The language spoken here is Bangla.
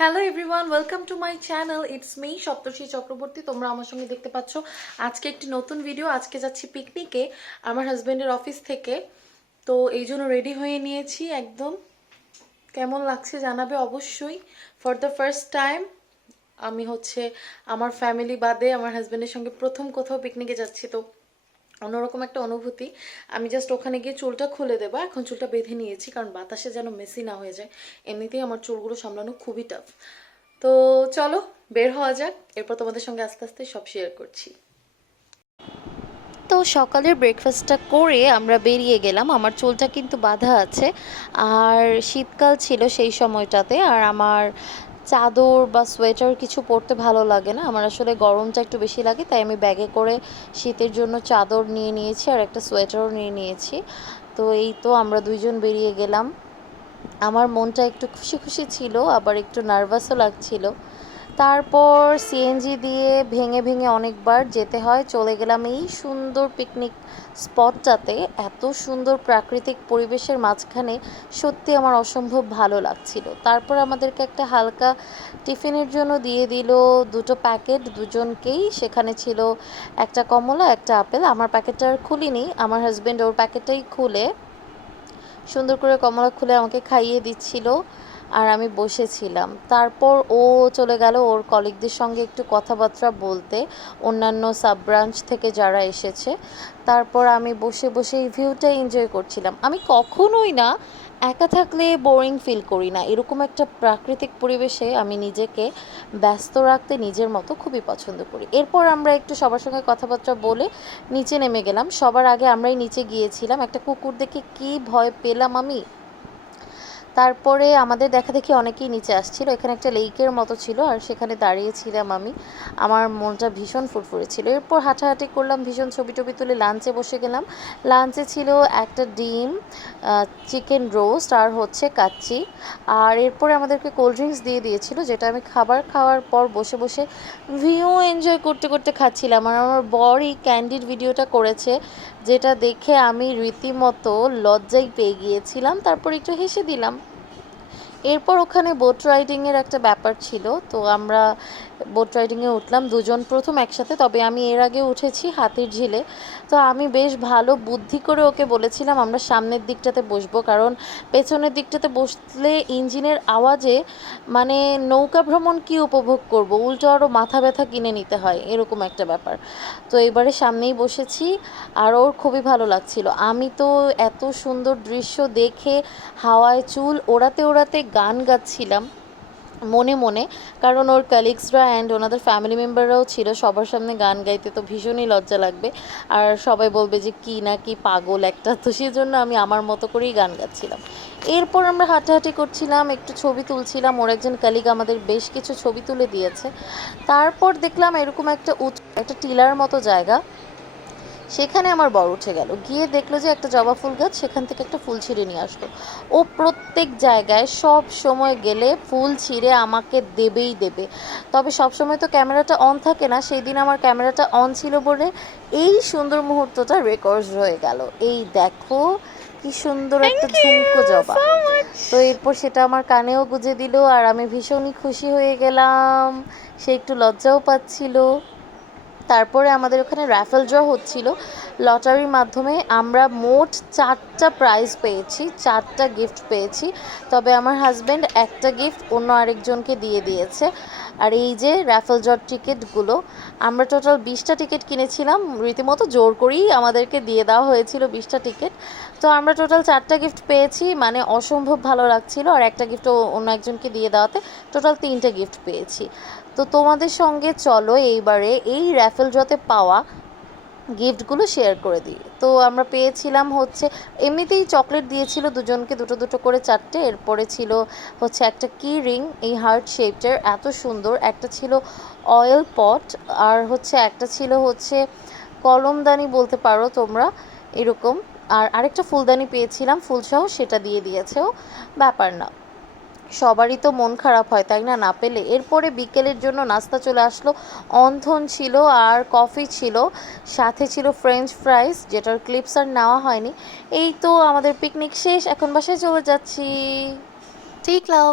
Hello everyone, welcome to my channel. It's me Saptarshi Chakraborty. তোমরা আমার সঙ্গে দেখতে পাচ্ছ আজকে একটি নতুন ভিডিও। আজকে যাচ্ছি পিকনিকে আমার হাজব্যান্ডের অফিস থেকে, তো এই জন্য রেডি হয়ে নিয়েছি একদম। কেমন লাগছে জানাবে অবশ্যই। ফর দ্য ফার্স্ট টাইম আমি আমার ফ্যামিলি বাদে আমার হাজব্যান্ডের সঙ্গে প্রথম কোথাও পিকনিকে যাচ্ছি, তো অন্যরকম একটা অনুভূতি। আমি জাস্ট ওখানে গিয়ে চুলটা খুলে দেবো। এখন চুলটা বেঁধে নিয়েছি কারণ বাতাসে যেন মেসি না হয়ে যায়। এমনিতেই আমার চুলগুলো সামলানো খুবই টাফ। তো চলো বের হওয়া যাক, এরপর তোমাদের সঙ্গে আস্তে আস্তে সব শেয়ার করছি। তো সকালের ব্রেকফাস্টটা করে আমরা বেরিয়ে গেলাম। আমার চুলটা কিন্তু বাঁধা আছে, আর শীতকাল ছিল সেই সময়টাতে, আর আমার চাদর বা সোয়েটার কিছু পরতে ভালো লাগে না। আমার আসলে গরমটা একটু বেশি লাগে, তাই আমি ব্যাগে করে শীতের জন্য চাদর নিয়ে নিয়েছি আর একটা সোয়েটারও নিয়ে নিয়েছি। তো এই তো আমরা দুইজন বেরিয়ে গেলাম। আমার মনটা একটু খুশি খুশি ছিল, আবার একটু নার্ভাসও লাগছিল। তারপর সিএনজি দিয়ে ভেঙে ভেঙে অনেকবার যেতে হয়, চলে গেলাম এই সুন্দর পিকনিক স্পটটাতে। এত সুন্দর প্রাকৃতিক পরিবেশের মাঝখানে সত্যি আমার অসম্ভব ভালো লাগছিল। তারপর আমাদেরকে একটা হালকা টিফিনের জন্য দিয়ে দিল দুটো প্যাকেট দুজনকেই। সেখানে ছিল একটা কমলা একটা আপেল। আমার প্যাকেটটা আর খুলিনি, আমার হাজব্যান্ড ওর প্যাকেটটাই খুলে সুন্দর করে কমলা খুলে আমাকে খাইয়ে দিচ্ছিল, আর আমি বসেছিলাম। তারপর ও চলে গেল ওর কলিগদের সঙ্গে একটু কথাবার্তা বলতে, অন্যান্য সাব ব্রাঞ্চ থেকে যারা এসেছে। তারপর আমি বসে বসে এই ভিউটা এনজয় করছিলাম। আমি কখনোই না একা থাকলে বোরিং ফিল করি না। এরকম একটা প্রাকৃতিক পরিবেশে আমি নিজেকে ব্যস্ত রাখতে নিজের মতো খুবই পছন্দ করি। এরপর আমরা একটু সবার সঙ্গে কথাবার্তা বলে নিচে নেমে গেলাম। সবার আগে আমরাই নিচে গিয়েছিলাম। একটা কুকুর দেখে কি ভয় পেলাম আমি। তারপরে আমাদের দেখা দেখি অনেকেই নিচে আসছিল। এখানে একটা লেকের মতো ছিল, আর সেখানে দাঁড়িয়েছিলাম আমি। আমার মনটা ভীষণ ফুরফুরে ছিল। এরপর হাঁটাহাঁটি করলাম, ভীষণ ছবি টবি তুলে লাঞ্চে বসে গেলাম। লাঞ্চে ছিল একটা ডিম, চিকেন রোস্ট আর কাচ্চি। আর এরপরে আমাদেরকে কোল্ড ড্রিঙ্কস দিয়ে দিয়েছিল, যেটা আমি খাবার খাওয়ার পর বসে বসে ভিউ এনজয় করতে করতে খাচ্ছিলাম। আর আমার বর এই ক্যান্ডিড ভিডিওটা করেছে, যেটা দেখে আমি রীতিমতো লজ্জায় পেয়ে গিয়েছিলাম। তারপর একটু হেসে দিলাম। এরপর ওখানে বোট রাইডিংয়ের একটা ব্যাপার ছিল, তো আমরা বোট রাইডিংয়ে উঠলাম দুজন প্রথম একসাথে। তবে আমি এর আগে উঠেছি হাতির ঝিলে। তো আমি বেশ ভালো বুদ্ধি করে ওকে বলেছিলাম আমরা সামনের দিকটাতে বসবো, কারণ পেছনের দিকটাতে বসলে ইঞ্জিনের আওয়াজে মানে নৌকা ভ্রমণ কি উপভোগ করব, উল্টো আরও মাথা ব্যথা কিনে নিতে হয়, এরকম একটা ব্যাপার। তো এবারে সামনেই বসেছি, আর ওর খুবই ভালো লাগছিল। আমি তো এত সুন্দর দৃশ্য দেখে হাওয়ায় চুল ওড়াতে ওড়াতে গান গাচ্ছিলাম মনে মনে, কারণ ওর কালিগসরা অ্যান্ড ওনাদের ফ্যামিলি মেম্বাররাও ছিল। সবার সামনে গান গাইতে তো ভীষণই লজ্জা লাগবে, আর সবাই বলবে যে কি না কি পাগল একটা, তো সেজন্য আমি আমার মতো করেই গান গাচ্ছিলাম। এরপর আমরা হাঁটাহাঁটি করছিলাম, একটু ছবি তুলছিলাম। ওর একজন কালিগ আমাদের বেশ কিছু ছবি তুলে দিয়েছে। তারপর দেখলাম এরকম একটা টিলার মতো জায়গা, সেখানে আমার বর উঠে গেল, গিয়ে দেখলো যে একটা জবা ফুল গাছ, সেখান থেকে একটা ফুল ছিঁড়ে নিয়ে আসলো। ও প্রত্যেক জায়গায় সব সময় গেলে ফুল ছিঁড়ে আমাকে দেবেই দেবে। তবে সব সময় তো ক্যামেরাটা অন থাকে না, সেই দিন আমার ক্যামেরাটা অন ছিল বলে এই সুন্দর মুহূর্তটা রেকর্ড হয়ে গেল। এই দেখো কি সুন্দর একটা ঝুমকো জবা। তো এরপর সেটা আমার কানেও গুঁজে দিল, আর আমি ভীষণই খুশি হয়ে গেলাম। সে একটু লজ্জাও পাচ্ছিল। তারপরে আমাদের ওখানে র্যাফেল ড্র হচ্ছিল, লটারির মাধ্যমে আমরা মোট 4টা প্রাইজ পেয়েছি, 4টা গিফট পেয়েছি। তবে আমার হাজব্যান্ড একটা গিফট অন্য আরেকজনকে দিয়ে দিয়েছে। আর এই যে র্যাফেল ড্রর টিকিটগুলো, আমরা টোটাল 20টা টিকিট কিনেছিলাম, রীতিমতো জোর করেই আমাদেরকে দিয়ে দেওয়া হয়েছিল 20টা টিকিট। তো আমরা টোটাল 4টা গিফট পেয়েছি, মানে অসম্ভব ভালো লাগছিল। আর একটা গিফটও অন্য একজনকে দিয়ে দেওয়াতে টোটাল 3টে গিফট পেয়েছি। তো তোমাদের সঙ্গে চলো এইবারে এই র্যাফেল ড্রতে পাওয়া গিফটগুলো শেয়ার করে দিই। তো আমরা পেয়েছিলাম এমনিতেই চকলেট দিয়েছিল দুজনকে দুটো দুটো করে 4টে। এরপরে ছিল একটা কি রিং, এই হার্ট শেপটার, এত সুন্দর। একটা ছিল অয়েল পট, আর একটা ছিল কলমদানি বলতে পারো তোমরা, এরকম। আর আরেকটা ফুলদানি পেয়েছিলাম ফুলসহ, সেটা দিয়ে দিয়েছেও, ব্যাপার না। সবারই তো মন খারাপ হয় তাই না, না পেলে। এরপরে বিকেলের জন্য নাস্তা চলে আসলো। অন্থন ছিল আর কফি ছিল, সাথে ছিল ফ্রেঞ্চ ফ্রাইস, যেটার ক্লিপস আর নেওয়া হয়নি। এই তো আমাদের পিকনিক শেষ, এখন বাসায় চলে যাচ্ছি। টেক লাভ।